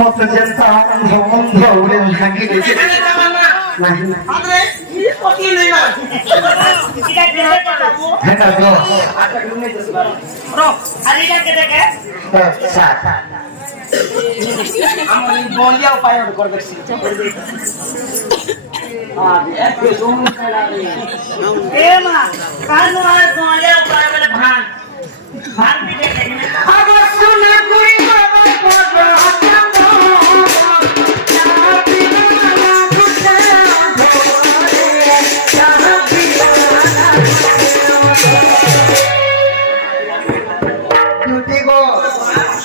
মতো যেটা বন্ধ উড়ে ভাঙি গেছে বলিয়া উপায় করবে ভান ভান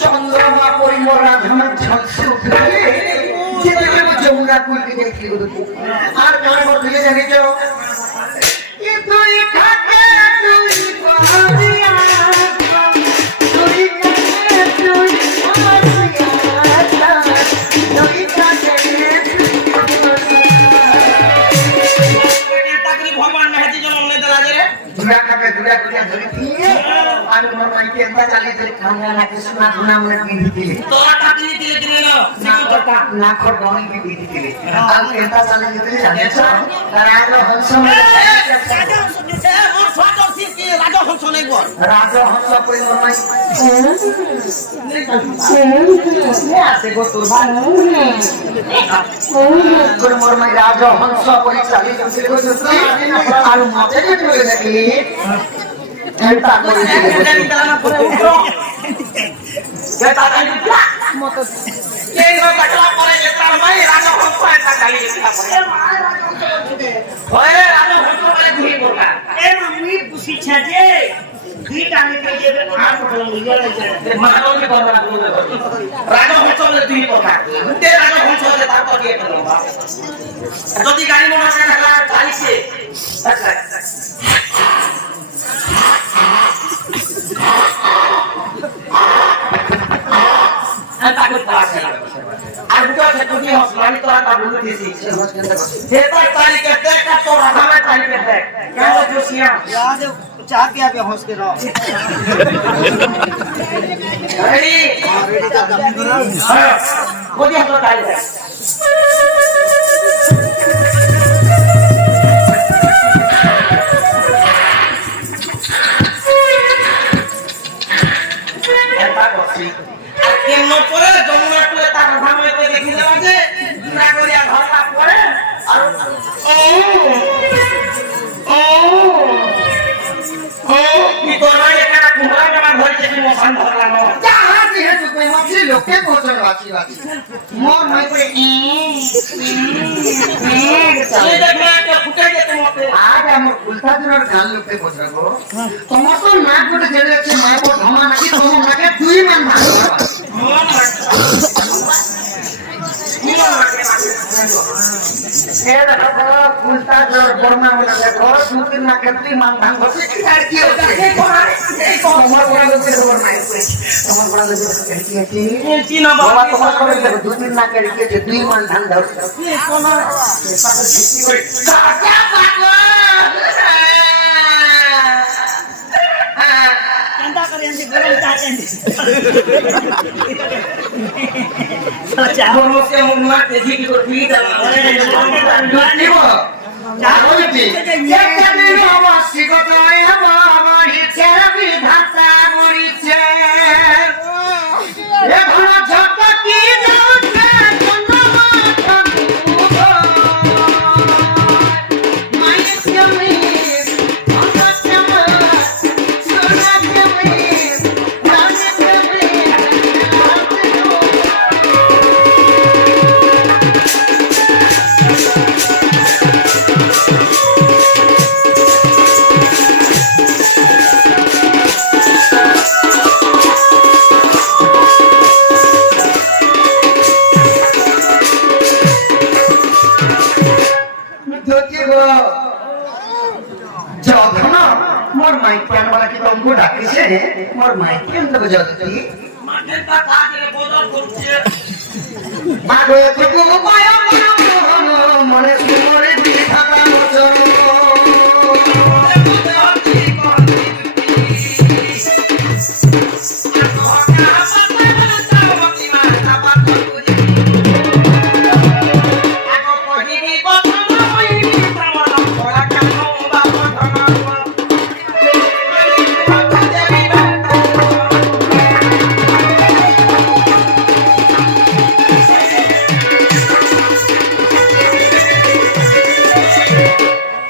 চন্দ্রমা পরিমরা ধামের ঝলসে উঠে যমুনা কুলকে দেখি আর কার মধ্যে জানিছ তুই থাকে তুই ভগবান মেহেদি জন অন্য দলা রে দুরা খাবে দুরা কুড়িয়া ধরে দিয়ে আর তোমার মাইকে একটা চালিয়ে ধরে খাওয়া নাকি সোনা সোনা আমরা কিনে দিলে তোরা টাকা দিলে দিলে না খর গহন কি দিতে দিলে আর এটা চালিয়ে দিলে জানেছ তার আগে হংসমে রাজহংস পরিমর্মাই আছে গো তোর ভাই পরিমর্মাই রাজহংস পরিচালিত আর মাঝে যে চলে নাকি এটা করে মতো কে টাকা পরে তার ভাই রাজহংস একটা গালি দিতে পারে ওরে রাজহংস বলে দুই বলা এ মামি খুশি ছাজে দুই টানে কে দেবে আর পটল লিয়া যায় মানবকে বলা বলে রাজহংস বলে দুই কথা তে রাজহংস বলে তারপর দিয়ে দিল যদি গাড়ি মোটর সাইকেল চালিছে আচ্ছা আর দুটো থেকে হসলানি তো আর বলে দিয়েছি সেটা তারিখে দেখ তো রাধামে তারিখে দেখ কেন জোসিয়া याद चाह पिया पे हंस के रहो रेडी रेडी का काम करो हां कोई हम तो तारीख है এটা করছি কেন পরে যমুনা কুলে তার রাধামে দেখি যাওয়া যে না করিয়া ঘরটা পড়ে আর লোকে পৌঁছার বাঁচি বাঁচি মোর মাই করে আজ আমার উল্টা দিনের গান লোকে পৌঁছাবো তোমার তো নাক গোটে জেলে আছে মায়ের ধমা নাকি তোমার নাকে দুই মান ভালো উল্টা বর্মা মনে দেখো দুদিন নাকে দুই মান ভাঙ বসে আর কি হচ্ছে তোমার বড় লোকের তোমার মায়ের করেছে তোমার বড় লোকের কেটে দিয়েছে কি না বাবা তোমার করে দেখো দুদিন না কেটে দিয়েছে 2 মান ধান দাও কোন কাকা পাগল কেনটা করে আনছি গরম চা কেনছি আচ্ছা বলছে মুন্না দেখি কি করবি দিব যাও যদি একটা দিন অবশ্যই কথাই আমার ইচ্ছে বিধাতা মরিছে এখন ঝট কি যাচ্ছে চন্দ্রমাথা মায়ের জমি ভগত জমি সোনা জমি রানী জমি मोर माइक प्यान वाला की तुमको डाके से मोर माइक के अंदर बजाती মাঠের কথা দিয়ে বদল করছে मागो तुको पाया मने सुमरे दिखा बचो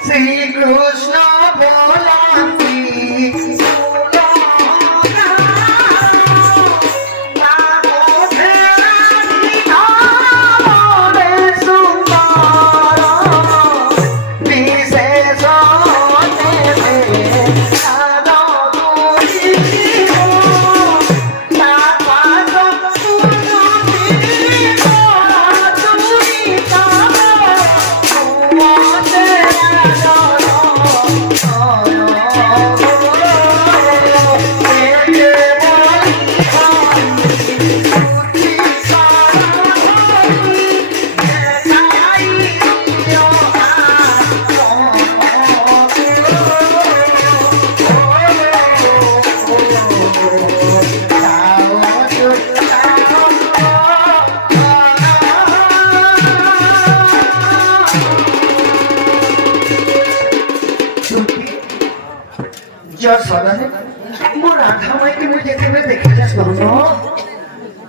श्री कृष्ण बोला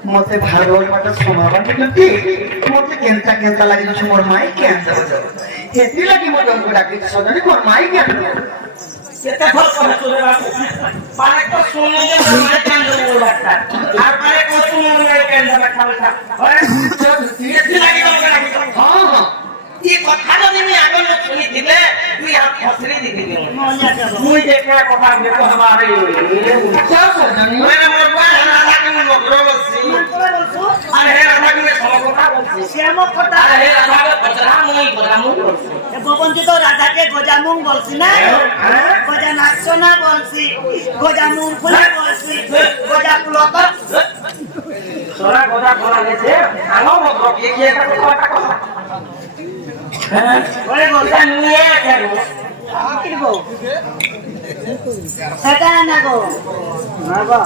मते भागवत माता समावन नती मते केंता केंता लागि छ मोर माई के अंदर हेती लागि मोर को डाकी सजनी मोर माई के अंदर এটা ফল করে চলে আসে পারে তো শুনে যে মাঠে কেন বলে বাচ্চা আর পারে কো শুনে কেন খাওয়া আরে এটি লাগি বলে हां हां ই কথা যদি আমি আগে না শুনি দিলে তুই আর ফসলি দিবি মজা করব মুই দেখে কথা দেখো আমারে क्या सजनी মানে মোর বাবা রাধাকে মন মগ্র বলছি করে বলছো আর হে রাধাকে সব কথা বলছি শ্যাম কথা আর হে রাধাকে পচরা মুই কথা মুই বলছি এ ববন্তি তো রাধাকে গজামুং বলছি না গজা নাচছো না বলছি গজামুং ফুলে বলছি গজা পুলক সোনা কথা বলা গেছে আমার মগ্র কি কি একটা কথা ওরে বলছা নিয়ে কেন কি গো সেটা না গো বাবা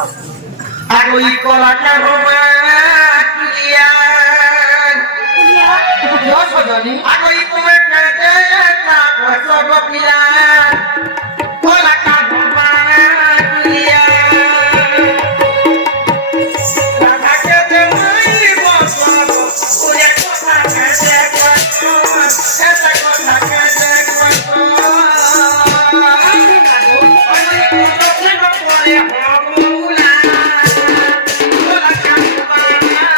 আগই কলাটা রোমাটিয়া क्या सजनी আগই তুমি কাটে না কসব পিলা কলাটা রোমাটিয়া রাধাকে তুমি বসব ওরে কথা কাছে কত এটা কথা কাছে কত আগই কলাটা পরে হামুলা কলাটা রোমাটিয়া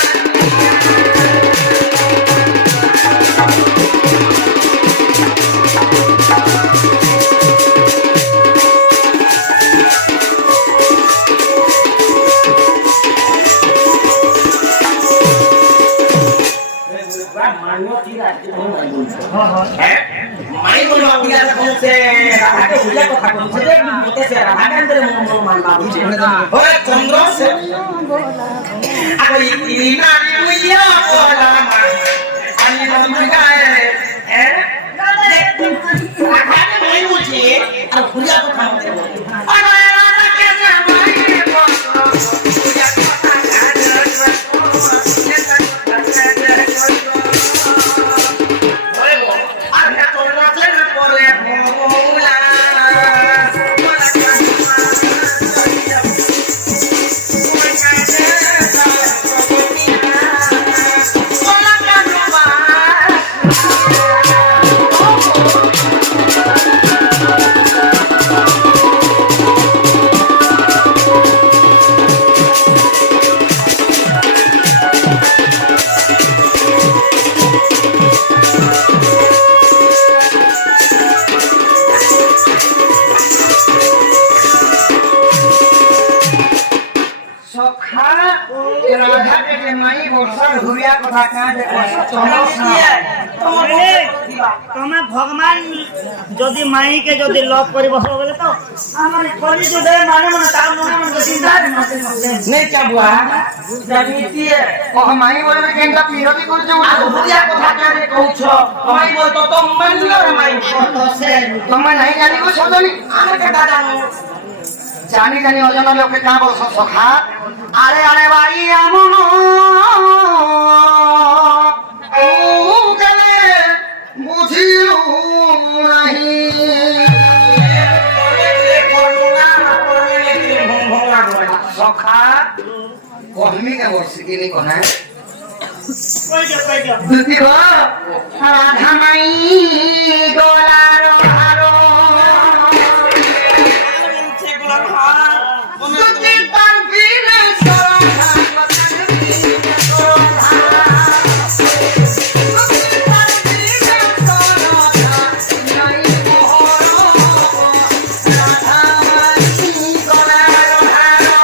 ভাগেন করে মুসলমান না বুঝে ওরে চন্দ্রসেন আগে ইনি নারী মুইয়া বলা আমি রমগায় আগে মই বুঝি আর ভুলিয়া তো খাওয়া আরে রাজা কে জামাই ভুলিয়া কথা তুমি ভগবান যদি মাইকে যদি লভ করি বসো বলে তো আমার কলি যদি মানে মানে তার মনে মনে চিন্তা नहीं क्या बुआ जानीती है মাই বলে কেনটা বিরোধী করছো आज भुलिया কথা কানে কইছো আমাই বলতো তো মানলো রে মাই তো সে তোমার নাই জানিব সজনী আমাকে দাদা জানি জানি অজানা লোকে কা বলছো সখা আরে আরে ভাই আমন ও গলে বুঝিও নাহি সখা কহমি কে বলছি কিনি কোনা কই যা দুতি গো রাধা মাই গোলার হারো দুতি তার বিনা সরধা কথা বিনা সরধা দুতি তার বিনা সরধা নাই মোহর রাধা মাই গোলার হারো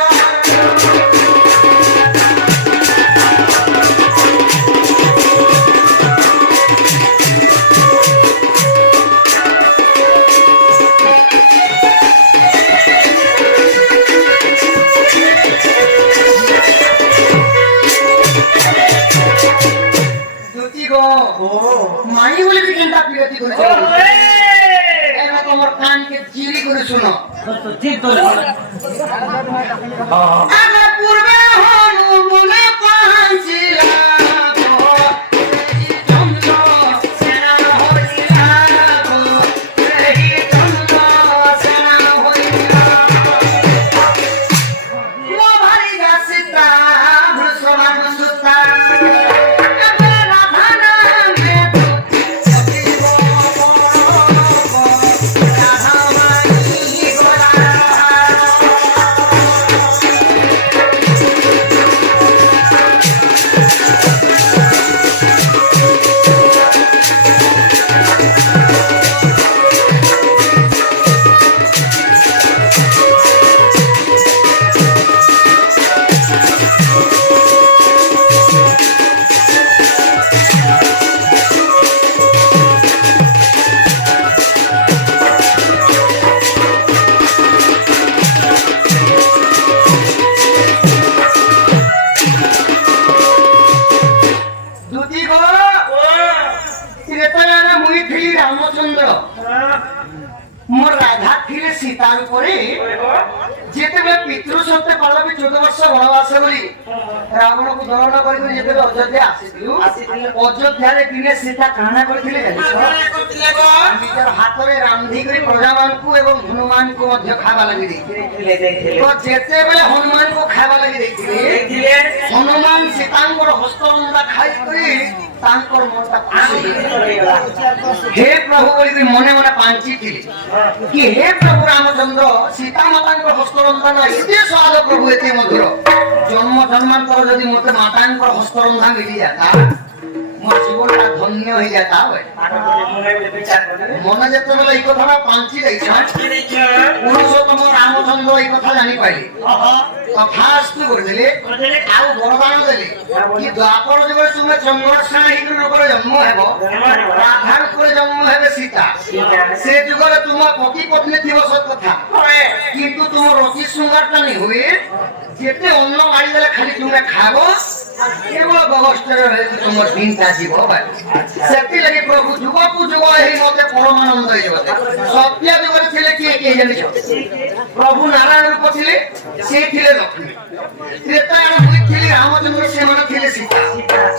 দুতি গো মাই বলে কেনটা বিরতি করছো এরা তোমার কানকে চিরি করে শুনো ঠিক তো আগে পূর্বে হনু মনে পাঁচিলা গো এই চন্দ্র সেনা হইলা গো এই চন্দ্র সেনা হইলা মো ভারি গাছিতা ভৃষভাগ সুতা এবে রাধা নামে অতিব রাধা মাই গোলা দুতি গো ত্রেতায়ারে মুই থিলি রামচন্দ্র মোর রাধা থিলে সীতার উপরে যেতেବେଳେ পিতৃ সত্য পালবি 14 ବର୍ଷ ବନବାସ ବୋଲି ରାବଣକୁ ଦମନ କରି ଯେତେବେଳେ ଅଯୋଧ୍ୟା ଆସିଥିଲୁ ଅଯୋଧ୍ୟାରେ ଦିନେ ସୀତା କାହ୍ନା କରିଥିଲେ ନିଜର ହାତରେ ରାନ୍ଧି କରି ପ୍ରଜାମାନଙ୍କୁ ଏବଂ ହନୁମାନଙ୍କୁ ମଧ୍ୟ ଖାଇବା ଲାଗି ଦେଇଥିଲେ ତ ଯେତେବେଳେ ହନୁମାନଙ୍କୁ ଖାଇବା ଲାଗି ଦେଇଥିଲେ ହନୁମାନ ସୀତାଙ୍କର ହସ୍ତରନ୍ଧା ଖାଇକରି ତାଙ୍କର ମନଟା ଖୁସି ହେଇଗଲା ହେ ପ୍ରଭୁ ବୋଲି ମନେ ମନେ ପାଞ୍ଚିଥିଲେ କି ହେ ପ୍ରଭୁ ରାମଚନ୍ଦ୍ର ସୀତା ମାତାଙ୍କର ହସ୍ତରନ୍ଧା ଏତେ ସ୍ୱାଦ ପ୍ରଭୁ ଏତେ ମଧୁର ଜନ୍ମ ଜନ୍ମାନ୍ତର ଯଦି ମତେ ମାତାଙ୍କର ହସ୍ତରନ୍ଧା ମିଳିଯାତା মোর জীবনটা ধন্য হয়ে যায় তা হয় মনে যেতেবেলে এই কথাটা পাঞ্চি যাইছে পুরুষোত্তম রামচন্দ্র এই কথা জানি পাইলি কথাস্তু କରିଦେଲେ ଆଉ ବରଦାନ ଦେଲେ କି ଦ୍ୱାପର ଯୁଗରେ ତୁମେ ଚନ୍ଦ୍ରସେନ ହେଇକି ଲୋକର ଜନ୍ମ ହେବ ରାଧା ରୂପରେ ଜନ୍ମ ହେବେ ସୀତା ସେ ଯୁଗରେ ତୁମ ପତି ପତ୍ନୀ ଥିବ ସତ କଥା କିନ୍ତୁ ତୁମ ରତି ଶୃଙ୍ଗାରଟା ନି ହୁଏ ଯେତେ ଅନ୍ନ ଗାଳି ଦେଲେ ଖାଲି ତୁମେ ଖାବ କେବଳ ବ୍ୟବସ୍ଥାରେ ରହିଛି ତୁମର ଦିନଟା ଯିବ ସେଥିଲାଗି ପ୍ରଭୁ ଯୁଗକୁ ଯୁଗ ଏହି ମତେ ପରମାନନ୍ଦ ହେଇଯିବ ସତ୍ୟ ଯୁଗରେ ଥିଲେ କିଏ କିଏ ଜାଣିଛ ପ୍ରଭୁ ନାରାୟଣ ରୂପ ଥିଲେ ସେ ଥିଲେ ଲକ୍ଷ୍ମୀ ତ୍ରେତାୟନ ହୋଇଥିଲେ ରାମଚନ୍ଦ୍ର ସେମାନେ ଥିଲେ ସୀତା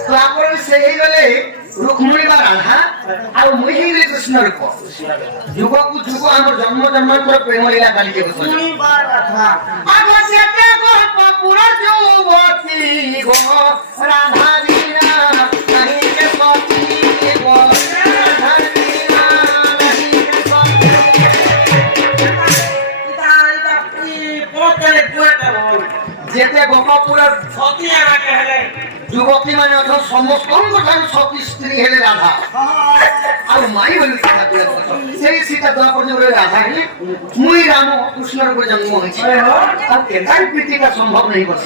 ତାପରେ ସେ ହେଇଗଲେ ରୁକ୍ମିଣୀ ବା ରାଧା ଆଉ ମୁଇଁ ହେଇଗଲେ କୃଷ୍ଣ ରୂପ ଯୁଗକୁ ଯୁଗ ଆମର ଜନ୍ମ ଜନ୍ମାନ୍ତର ପ୍ରେମ ଲୀଳା ଚାଲିଛି ଆଗ ଯେତେ ଗଳ୍ପ ପୁର ଯୁବତୀ ଗୋ ରାଧା ବିନା ନାହିଁ କେ ସତୀ ଗୋ ରାଧା ବିନା ନାହିଁ କେ ସତୀ ଯେତେ ଗୋପପୁର ଯୁବତୀ ମାନେ ଅଛ ସମସ୍ତଙ୍କ ଠାରୁ ସତୀ ସ୍ତ୍ରୀ ହେଲେ ରାଧା ଆଉ ମାଇ ବୋଲି ସେଇ ସୀତା ଦ୍ୱାପର ଯୁଗରେ ରାଧା ହେଲେ ମୁଇଁ ରାମ କୃଷ୍ଣ ରୂପରେ ଜନ୍ମ ହୋଇଛି ଆଉ କେନ୍ତା ପ୍ରୀତିଟା ସମ୍ଭବ ନାହିଁ ବର୍ଷ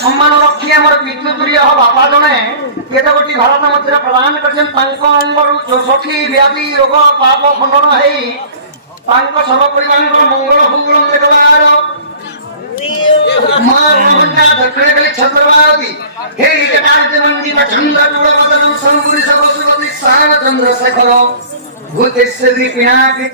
সম্মান রক্ষী আমার পিতৃতুল্য বাপা জনে কেতে গোটি ভারত মধ্যে প্রদান করছেন তাঙ্ক অঙ্গরু 64 ব্যাধি রোগ পাপ খণ্ডন হই তাঙ্ক সর্ব পরিবারଙ୍କ মঙ্গল ভঙ্গল দেখবার মা রমণা দক্ষিণে গলি ছত্রবাদী হে জটাজে মন্দির চন্দ্র চূড় বদন সম্পুরি সবসুবতি সান চন্দ্রশেখর ভূতেশ্বরী পিনাকি